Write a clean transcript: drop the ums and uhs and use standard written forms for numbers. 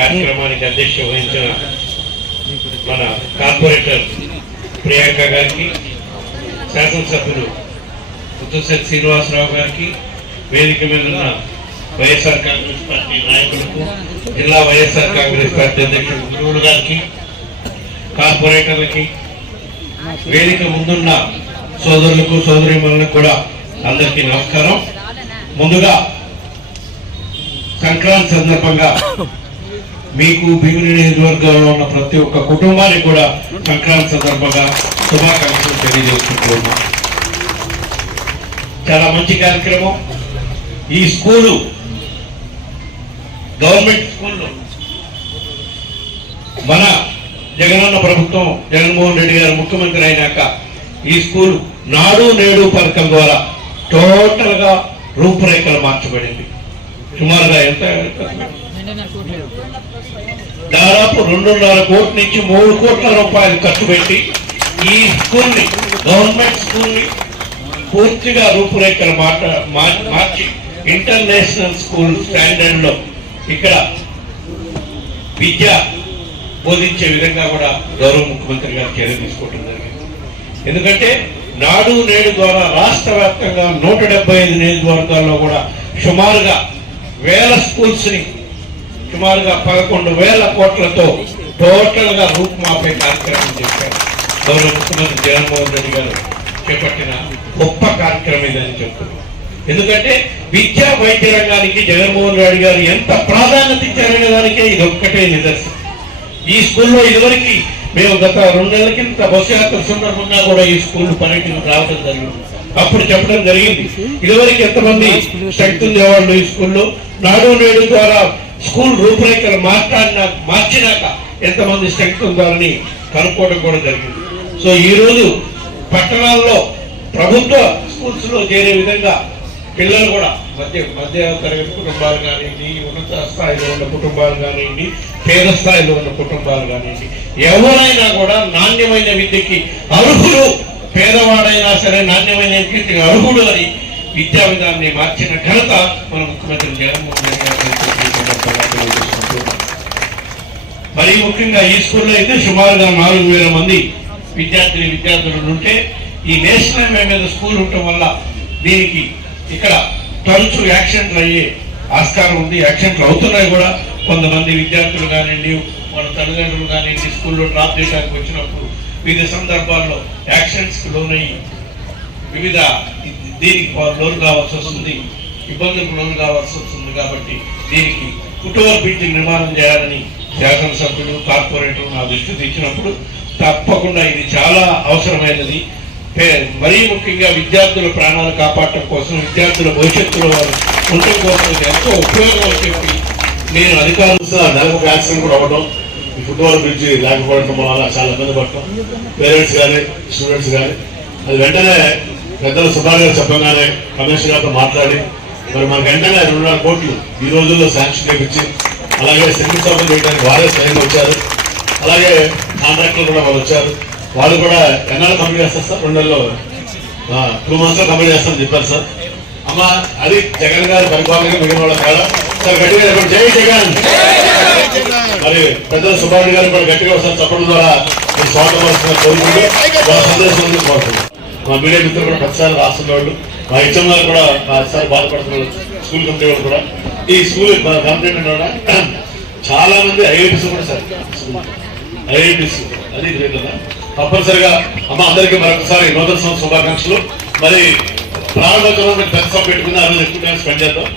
కార్యక్రమానికి అధ్యక్షత వహించిన మన కార్పొరేటర్ ప్రియాంక గారికి, శాసనసభ్యులు ముత్తుశెట్టి శ్రీనివాసరావు గారికి, వేదిక మీద ఉన్న వైఎస్ఆర్ కాంగ్రెస్ పార్టీ నాయకులకు, జిల్లా వైఎస్ఆర్ కాంగ్రెస్ పార్టీ అధ్యక్షుడు గురువులు గారికి, కార్పొరేటర్లకి, వేదిక ముందున్న సోదరులకు సోదరీమణులకు కూడా అందరికీ నమస్కారం. ముందుగా సంక్రాంతి సందర్భంగా మీకు భీమిలి నియోజకవర్గంలో ఉన్న ప్రతి ఒక్క కుటుంబానికి కూడా సంక్రాంతి సందర్భంగా శుభాకాంక్షలు తెలియజేసుకుంటున్నాం. చాలా మంచి కార్యక్రమం. ఈ స్కూలు గవర్నమెంట్ స్కూల్లో మన జగనన్న ప్రభుత్వం, జగన్మోహన్ రెడ్డి గారు ముఖ్యమంత్రి అయినాక ఈ స్కూల్ నాడు నేడు పథకం ద్వారా టోటల్ గా రూపురేఖలు మార్చబడింది. సుమారుగా ఎంత దాదాపు 2.5 కోట్ల నుంచి 3 కోట్ల రూపాయలు ఖర్చు పెట్టి ఈ స్కూల్ని, గవర్నమెంట్ స్కూల్ని పూర్తిగా రూపురేఖలు మార్చి ఇంటర్నేషనల్ స్కూల్ స్టాండర్డ్ లో ఇక్కడ విద్య బోధించే విధంగా కూడా గౌరవ ముఖ్యమంత్రి గారు చర్య తీసుకోవడం జరిగింది. ఎందుకంటే నాడు నేడు ద్వారా రాష్ట్ర వ్యాప్తంగా 175 నియోజకవర్గాల్లో కూడా సుమారుగా 1000 స్కూల్స్ ని సుమారుగా 11,000 కోట్లతో టోటల్ గా రూపుమాపే కార్యక్రమం చేశారు. గౌరవ ముఖ్యమంత్రి జగన్మోహన్ రెడ్డి గారు చేపట్టిన గొప్ప కార్యక్రమం ఇదని చెప్తున్నారు. ఎందుకంటే విద్యా వైద్య రంగానికి జగన్మోహన్ రెడ్డి గారు ఎంత ప్రాధాన్యత ఇచ్చారనే దానికే ఇది ఒక్కటే నిదర్శనం. ఈ స్కూల్లో ఇదివరకు మేము గత 2 నెలల కింద బస్సు యాత్ర సందర్భంగా కూడా ఈ స్కూల్ పర్యటన రావడం జరిగింది. అప్పుడు చెప్పడం జరిగింది, ఇదివరకు ఎంతమంది శక్తి ఉండేవాళ్ళు ఈ స్కూల్లో, నాడు నేడు ద్వారా స్కూల్ రూపురేఖలు మార్చినాక ఎంతమంది శక్తి ఉండాలని కనుక్కోవడం కూడా జరిగింది. సో ఈ రోజు పట్టణాల్లో ప్రభుత్వ స్కూల్స్ లో చేరే విధంగా పిల్లలు కూడా మధ్య తరగతి కుటుంబాలు కానివ్వండి, ఉన్నత స్థాయిలో ఉన్న కుటుంబాలు కానివ్వండి, పేద స్థాయిలో ఉన్న కుటుంబాలు కానివ్వండి, ఎవరైనా కూడా నాణ్యమైన విద్యకి అర్హులు, పేదవాడైనా సరే నాణ్యమైన విద్యకి అర్హుడు అని విద్యా విధానాన్ని మార్చిన ఘనత మన ముఖ్యమంత్రి జగన్మోహన్ రెడ్డి గారు. మరీ ముఖ్యంగా ఈ స్కూల్లో అయితే సుమారుగా 4,000 మంది విద్యార్థులు ఉంటే ఈ నేషనల్ హైవే మీద స్కూల్ ఉండటం వల్ల దీనికి ఇక్కడ తరచు యాక్సిడెంట్లు అయ్యే ఆస్కారం ఉంది. యాక్సిడెంట్లు అవుతున్నాయి కూడా. కొంతమంది విద్యార్థులు కానివ్వండి, వాళ్ళ తల్లిదండ్రులు కానివ్వండి, స్కూల్లో డ్రాప్ చేయడానికి వచ్చినప్పుడు వివిధ సందర్భాల్లో యాక్సిడెంట్స్ కు లోనయ్యి వివిధ దీనికి లోన్ కావాల్సి వస్తుంది, ఇబ్బందులకు లోన్ కావాల్సి వస్తుంది. కాబట్టి దీనికి ఫుట్ఓవర్ బ్రిడ్జ్ నిర్మాణం చేయాలని శాసనసభ్యులు, కార్పొరేటర్ నా దృష్టికి ఇచ్చినప్పుడు తప్పకుండా ఇది చాలా అవసరమైనది. మరీ ముఖ్యంగా విద్యార్థుల ప్రాణాలు కాపాడటం కోసం, విద్యార్థుల భవిష్యత్తులో ఉండటం కోసం ఎంతో ఉపయోగం అని చెప్పి నేను అధికారులు నెలకు వ్యాక్సిన్ కూడా అవ్వడం, ఈ ఫుట్బాల్ బ్రిడ్జ్ లేకపోవడం వల్ల చాలా ఇబ్బంది పడటం, పేరెంట్స్ కానీ స్టూడెంట్స్ కానీ అది వెంటనే పెద్దలు సుబ్బారావు గారు చెప్పగానే కమిషనర్ గారితో మాట్లాడి మరి మనకు వెంటనే 2.5 కోట్లు ఈ రోజుల్లో శాంక్షన్ చేయించి, అలాగే శంకుస్థాపన చేయడానికి వారే స్వయంగా వచ్చారు. అలాగే కాంట్రాక్టర్లు కూడా వాళ్ళు వచ్చారు. వాళ్ళు కూడా ఎన్నాళ్ళు కంప్లీట్ చేస్తారు సార్? 2 నెలల్లో 2 months లో కంప్లీట్ చేస్తారని చెప్పారు సార్. అమ్మ అది జగన్ గారి పరిపాలనగా మిగిలిన వాళ్ళ కాడ సార్ గట్టిగా జై జగన్. మరి పెద్దల సుబ్బారెడ్డి గారు కూడా గట్టిగా ఒకసారి చెప్పడం ద్వారా స్వాగతం కోరుకుంటూ వాళ్ళ సందేశం కోరుకుంటున్నాం. మా మీడియా మిత్రులు కూడా ప్రతిసారి రాస్తున్న వాళ్ళు, మా హెచ్ఎం గారు కూడా ప్రతిసారి బాధపడుతున్నారు, స్కూల్ కమిటీ వాళ్ళు కూడా. ఈ స్కూల్ కంప్లీట్ కూడా చాలా మంది ఐఐటీస్ కూడా సార్, ఐఐటీస్ అది కదా. తప్పనిసరిగా అమ్మ అందరికీ మరొకసారి నూతన సంవత్సర శుభాకాంక్షలు. మరి ప్రారంభోత్సవం పెద్ద సభ పెట్టుకుని ఆ రోజు ఎక్కువ టైం స్పెండ్ చేద్దాం.